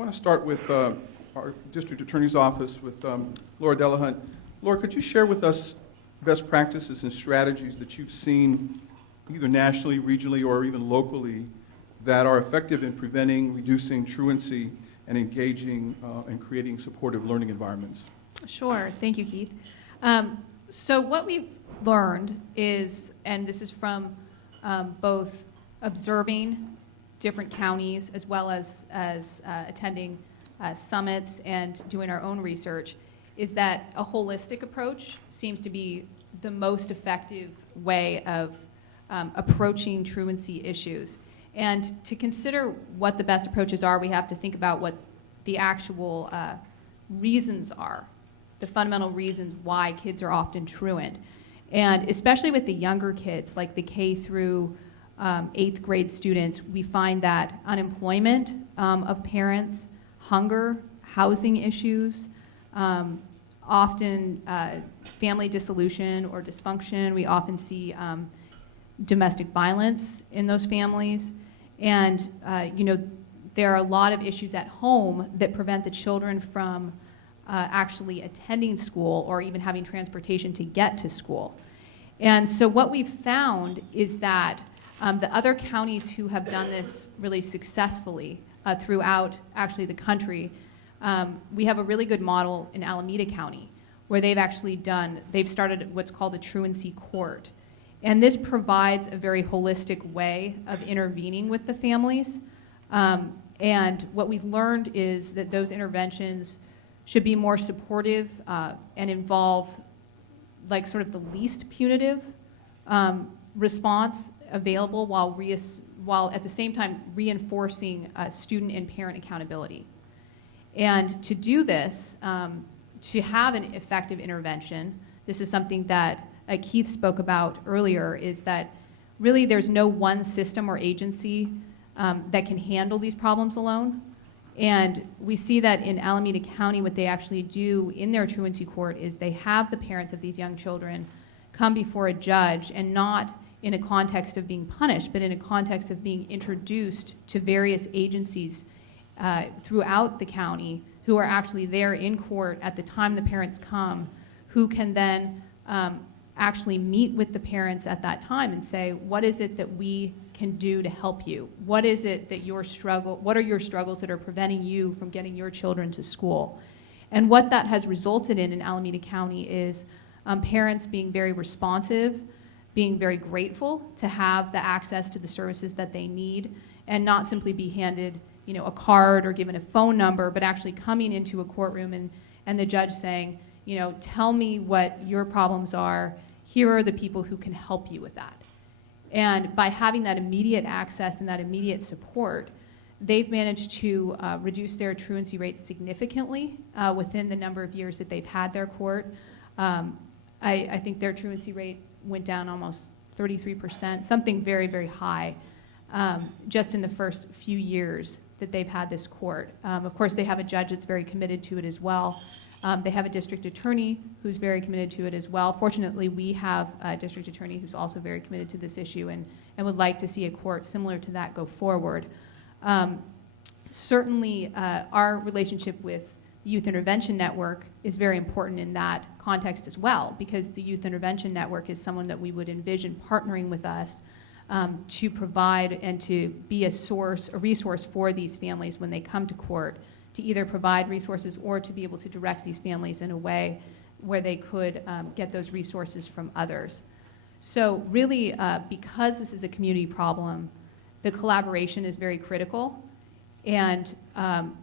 want to start with our District Attorney's Office with Laura Delahunt. Laura, could you share with us best practices and strategies that you've seen either nationally, regionally, or even locally that are effective in preventing, reducing truancy, and engaging and creating supportive learning environments? Sure. Thank you, Keith. So what we've learned is, and this is from both observing different counties as well as attending summits and doing our own research, is that a holistic approach seems to be the most effective way of approaching truancy issues. And to consider what the best approaches are, we have to think about what the actual reasons are, the fundamental reasons why kids are often truant. And especially with the younger kids, like the K through 8th grade students, we find that unemployment of parents, hunger, housing issues, often family dissolution or dysfunction. We often see domestic violence in those families. And, there are a lot of issues at home that prevent the children from actually attending school or even having transportation to get to school. And so what we've found is that the other counties who have done this really successfully throughout actually the country, we have a really good model in Alameda County where they've started what's called a truancy court. And this provides a very holistic way of intervening with the families. And what we've learned is that those interventions should be more supportive and involve like sort of the least punitive response available while at the same time reinforcing student and parent accountability. And to do this, to have an effective intervention, this is something that Keith spoke about earlier, is that really there's no one system or agency that can handle these problems alone. And we see that in Alameda County, what they actually do in their truancy court is they have the parents of these young children come before a judge, and not in a context of being punished, but in a context of being introduced to various agencies throughout the county who are actually there in court at the time the parents come, who can then actually meet with the parents at that time and say, what is it that we can do to help you? What is it that what are your struggles that are preventing you from getting your children to school? And what that has resulted in Alameda County is parents being very responsive, being very grateful to have the access to the services that they need, and not simply be handed a card or given a phone number, but actually coming into a courtroom and the judge saying, tell me what your problems are. Here are the people who can help you with that. And by having that immediate access and that immediate support, they've managed to reduce their truancy rates significantly within the number of years that they've had their court. I think their truancy rate went down almost 33%, something very, very high, just in the first few years that they've had this court. Of course, they have a judge that's very committed to it as well. They have a district attorney who's very committed to it as well. Fortunately, we have a district attorney who's also very committed to this issue and would like to see a court similar to that go forward. Certainly, our relationship with the Youth Intervention Network is very important in that context as well, because the Youth Intervention Network is someone that we would envision partnering with us to provide and to be a resource for these families when they come to court, to either provide resources or to be able to direct these families in a way where they could get those resources from others. So really, because this is a community problem, the collaboration is very critical. And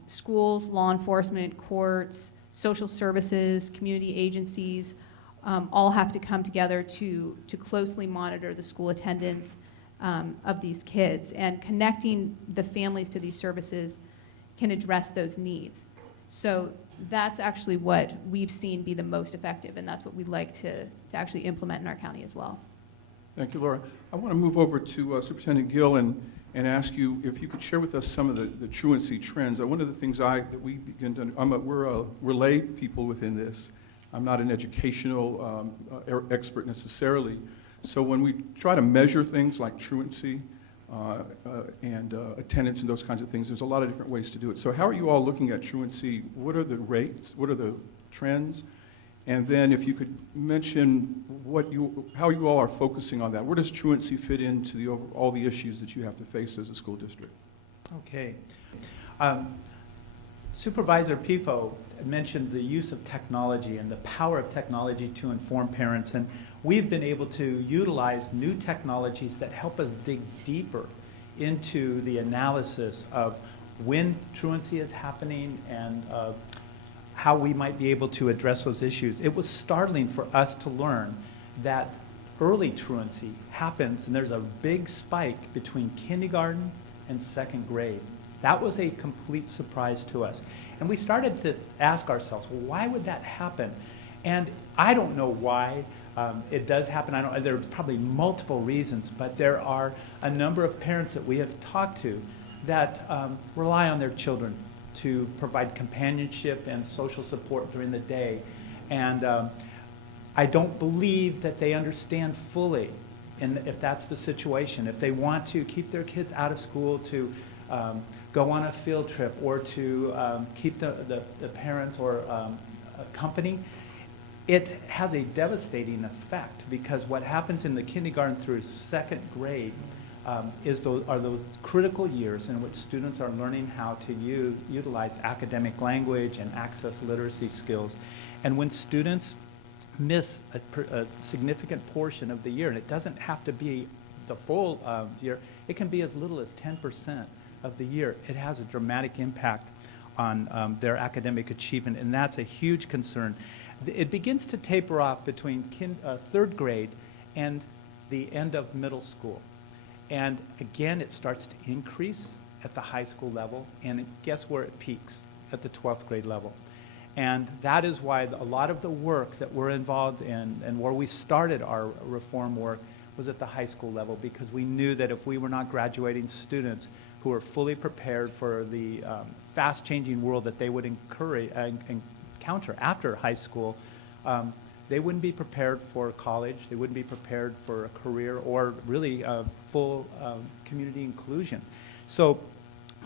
schools, law enforcement, courts, social services, community agencies, all have to come together to closely monitor the school attendance of these kids. And connecting the families to these services can address those needs. So that's actually what we've seen be the most effective, and that's what we'd like to actually implement in our county as well. Thank you, Laura. I want to move over to Superintendent Gill and ask you if you could share with us some of the truancy trends. One of the things that we begin to, we're lay people within this. I'm not an educational expert necessarily. So when we try to measure things like truancy, and attendance and those kinds of things. There's a lot of different ways to do it. So how are you all looking at truancy? What are the rates? What are the trends? And then if you could mention how you all are focusing on that. Where does truancy fit into all the issues that you have to face as a school district? Okay. Supervisor Pifo mentioned the use of technology and the power of technology to inform parents, and we've been able to utilize new technologies that help us dig deeper into the analysis of when truancy is happening and how we might be able to address those issues. It was startling for us to learn that early truancy happens, and there's a big spike between kindergarten and second grade. That was a complete surprise to us. And we started to ask ourselves, well, why would that happen? And I don't know why it does happen. There are probably multiple reasons, but there are a number of parents that we have talked to that rely on their children to provide companionship and social support during the day. And I don't believe that they understand fully if that's the situation. If they want to keep their kids out of school, to go on a field trip, or to keep the parents or a company, it has a devastating effect, because what happens in the kindergarten through second grade are those critical years in which students are learning how to utilize academic language and access literacy skills. And when students miss a significant portion of the year, and it doesn't have to be the full year, it can be as little as 10% of the year, it has a dramatic impact on their academic achievement, and that's a huge concern. It begins to taper off between third grade and the end of middle school. And again, it starts to increase at the high school level, and guess where it peaks? At the 12th grade level. And that is why a lot of the work that we're involved in, and where we started our reform work, was at the high school level, because we knew that if we were not graduating students who were fully prepared for the fast-changing world that they would encounter after high school, they wouldn't be prepared for college, they wouldn't be prepared for a career, or really full community inclusion. So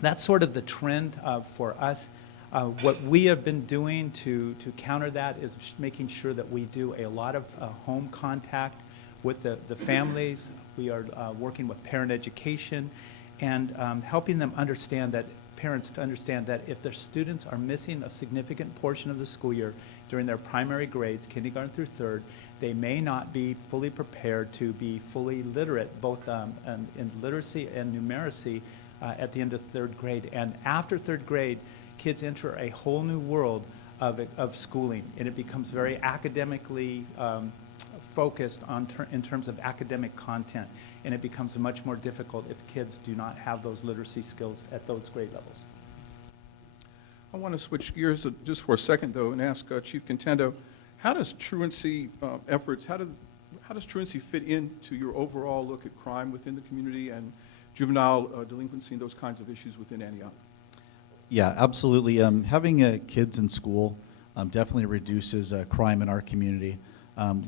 that's sort of the trend for us. What we have been doing to counter that is making sure that we do a lot of home contact with the families. We are working with parent education and helping them understand that, parents to understand that if their students are missing a significant portion of the school year during their primary grades, kindergarten through third, they may not be fully prepared to be fully literate, both in literacy and numeracy at the end of third grade. And after third grade, kids enter a whole new world of schooling, and it becomes very academically focused in terms of academic content, and it becomes much more difficult if kids do not have those literacy skills at those grade levels. I want to switch gears just for a second, though, and ask Chief Contendo, how does truancy efforts, how does truancy fit into your overall look at crime within the community and juvenile delinquency and those kinds of issues within Antioch? Yeah, absolutely. Having kids in school definitely reduces crime in our community.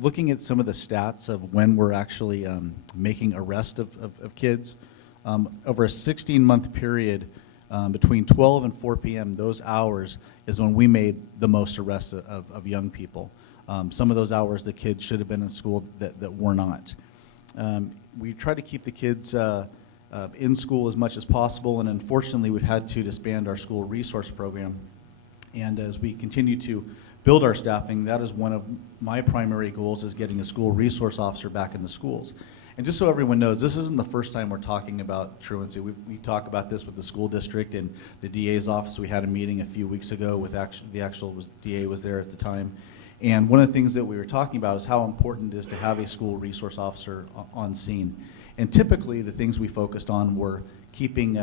Looking at some of the stats of when we're actually making arrest of kids, over a 16-month period, between 12 and 4 p.m., those hours is when we made the most arrests of young people. Some of those hours the kids should have been in school that were not. We try to keep the kids in school as much as possible, and unfortunately we've had to disband our school resource program. And as we continue to build our staffing, that is one of my primary goals, is getting a school resource officer back in the schools. And just so everyone knows, this isn't the first time we're talking about truancy. We talk about this with the school district and the DA's office. We had a meeting a few weeks ago with the actual DA was there at the time. And one of the things that we were talking about is how important it is to have a school resource officer on scene. And typically the things we focused on were keeping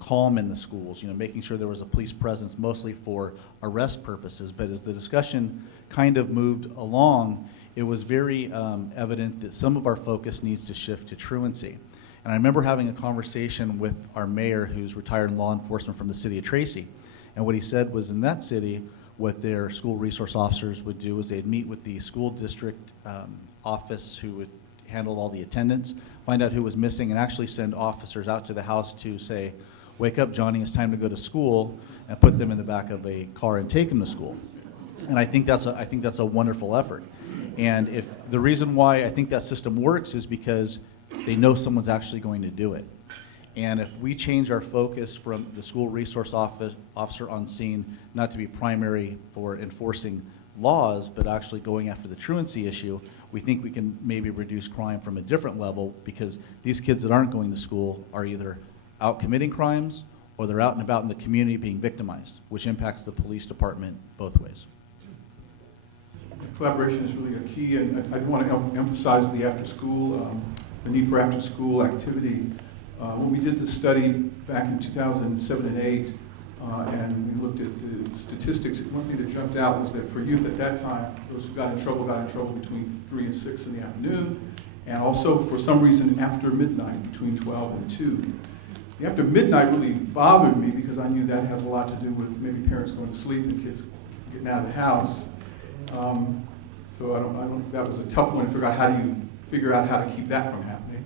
calm in the schools, making sure there was a police presence mostly for arrest purposes. But as the discussion kind of moved along, it was very evident that some of our focus needs to shift to truancy. And I remember having a conversation with our mayor, who's retired in law enforcement from the city of Tracy. And what he said was, in that city, what their school resource officers would do is they'd meet with the school district office, who would handled all the attendance, find out who was missing, and actually send officers out to the house to say, wake up, Johnny, it's time to go to school, and put them in the back of a car and take them to school. And I think that's a wonderful effort. And if the reason why I think that system works is because they know someone's actually going to do it. And if we change our focus from the school resource officer on scene not to be primary for enforcing laws, but actually going after the truancy issue, we think we can maybe reduce crime from a different level, because these kids that aren't going to school are either out committing crimes or they're out and about in the community being victimized, which impacts the police department both ways. Collaboration is really a key, and I want to emphasize the after-school, the need for after-school activity. When we did the study back in 2007 and 8, and we looked at the statistics, one thing that jumped out was that for youth at that time, those who got in trouble between 3 and 6 in the afternoon, and also for some reason after midnight, between 12 and 2. The after midnight really bothered me because I knew that has a lot to do with maybe parents going to sleep and kids getting out of the house. So I don't, that was a tough one to figure out. How do you figure out how to keep that from happening?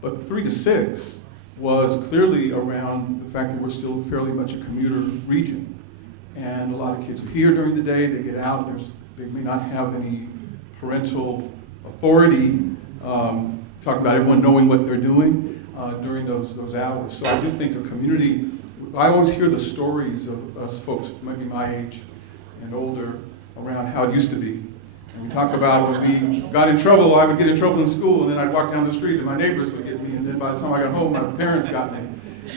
But the 3 to 6 was clearly around the fact that we're still fairly much a commuter region. And a lot of kids are here during the day, they get out, they may not have any parental authority, talk about everyone knowing what they're doing during those hours. So I do think a community, I always hear the stories of us folks, maybe my age and older, around how it used to be. And we talk about when we got in trouble, I would get in trouble in school, and then I'd walk down the street and my neighbors would get me, and then by the time I got home, my parents got me.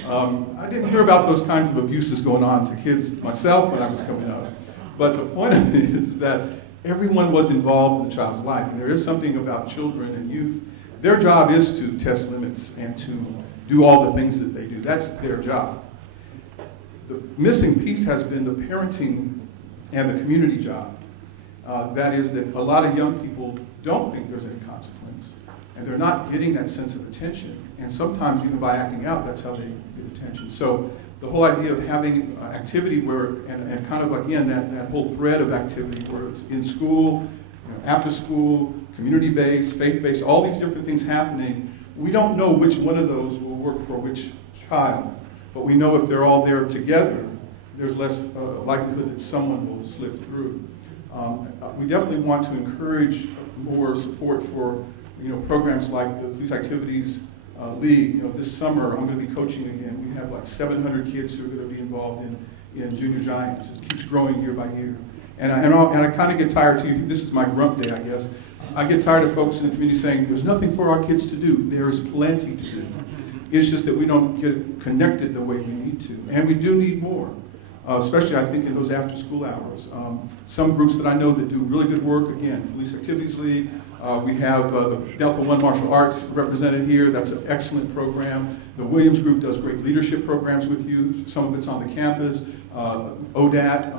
I didn't hear about those kinds of abuses going on to kids myself when I was coming up. But the point of it is that everyone was involved in the child's life, and there is something about children and youth. Their job is to test limits and to do all the things that they do. That's their job. The missing piece has been the parenting and the community job. That is that a lot of young people don't think there's any consequence, and they're not getting that sense of attention. And sometimes even by acting out, that's how they get attention. So the whole idea of having activity where, and kind of like, again, that whole thread of activity where it's in school, after school, community-based, faith-based, all these different things happening, we don't know which one of those will work for which child, but we know if they're all there together, there's less likelihood that someone will slip through. We definitely want to encourage more support for programs like the Police Activities League. This summer I'm going to be coaching again. We have like 700 kids who are going to be involved in Junior Giants. It keeps growing year by year. And I kind of get tired too. This is my grump day, I guess. I get tired of folks in the community saying there's nothing for our kids to do. There is plenty to do. It's just that we don't get connected the way we need to, and we do need more. Especially, I think, in those after-school hours. Some groups that I know that do really good work, again, Police Activities League. We have the Delta One Martial Arts represented here. That's an excellent program. The Williams Group does great leadership programs with youth. Some of it's on the campus. ODAT,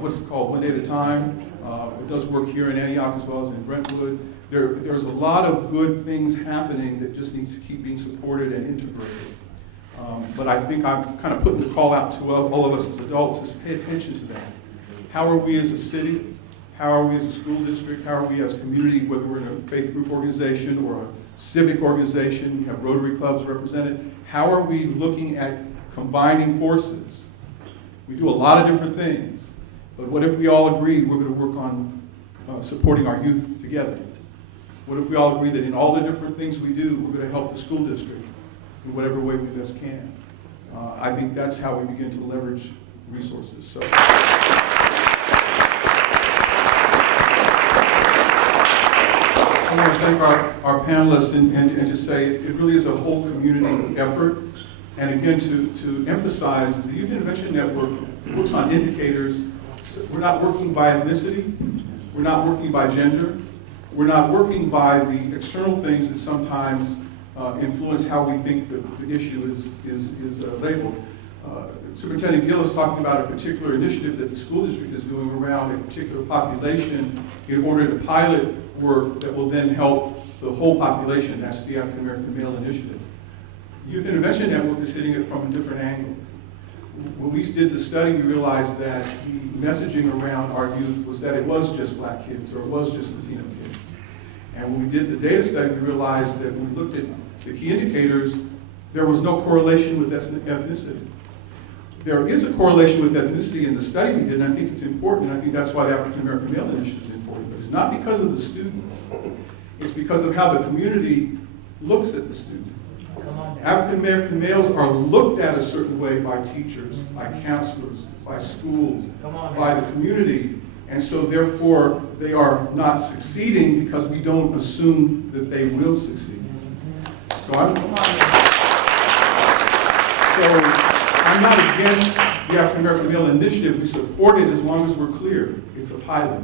what's it called, One Day at a Time. It does work here in Antioch as well as in Brentwood. There's a lot of good things happening that just needs to keep being supported and integrated. But I think I'm kind of putting the call out to all of us as adults is pay attention to that. How are we as a city? How are we as a school district? How are we as a community, whether we're in a faith group organization or a civic organization, you have Rotary clubs represented. How are we looking at combining forces? We do a lot of different things, but what if we all agree we're going to work on supporting our youth together? What if we all agree that in all the different things we do, we're going to help the school district in whatever way we best can? I think that's how we begin to leverage resources. So. I want to thank our panelists and just say it really is a whole community effort. And again, to emphasize, the Youth Intervention Network works on indicators. So we're not working by ethnicity. We're not working by gender. We're not working by the external things that sometimes influence how we think the issue is labeled. Superintendent Gill is talking about a particular initiative that the school district is doing around a particular population in order to pilot work that will then help the whole population. That's the African American Male Initiative. The Youth Intervention Network is hitting it from a different angle. When we did the study, we realized that the messaging around our youth was that it was just black kids or it was just Latino kids. And when we did the data study, we realized that when we looked at the key indicators, there was no correlation with ethnicity. There is a correlation with ethnicity in the study we did, and I think it's important, and I think that's why the African American Male Initiative is important. But it's not because of the student. It's because of how the community looks at the student. African American males are looked at a certain way by teachers, by counselors, by schools, by the community, and so therefore they are not succeeding because we don't assume that they will succeed. So I'm not against the African American Male Initiative. We support it as long as we're clear. It's a pilot.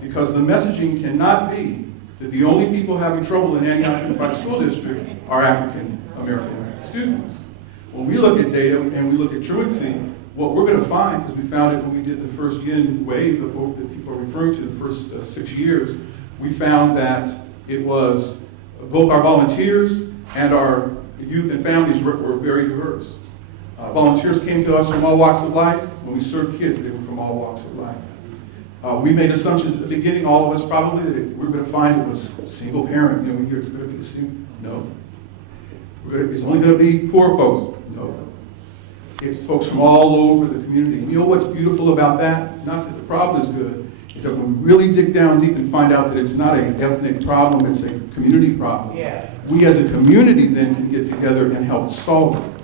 Because the messaging cannot be that the only people having trouble in Antioch Unified School District are African American students. When we look at data and we look at truancy, what we're going to find, because we found it when we did the first yin wave that people are referring to, the first 6 years, we found that it was both our volunteers and our youth and families were very diverse. Volunteers came to us from all walks of life. When we served kids, they were from all walks of life. We made assumptions at the beginning, all of us probably, that we were going to find it was single parent. You know, we hear it's going to be a single. No. It's only going to be poor folks. No. It's folks from all over the community. And you know what's beautiful about that? Not that the problem is good, is that when we really dig down deep and find out that it's not an ethnic problem, it's a community problem. Yeah. We as a community then can get together and help solve it.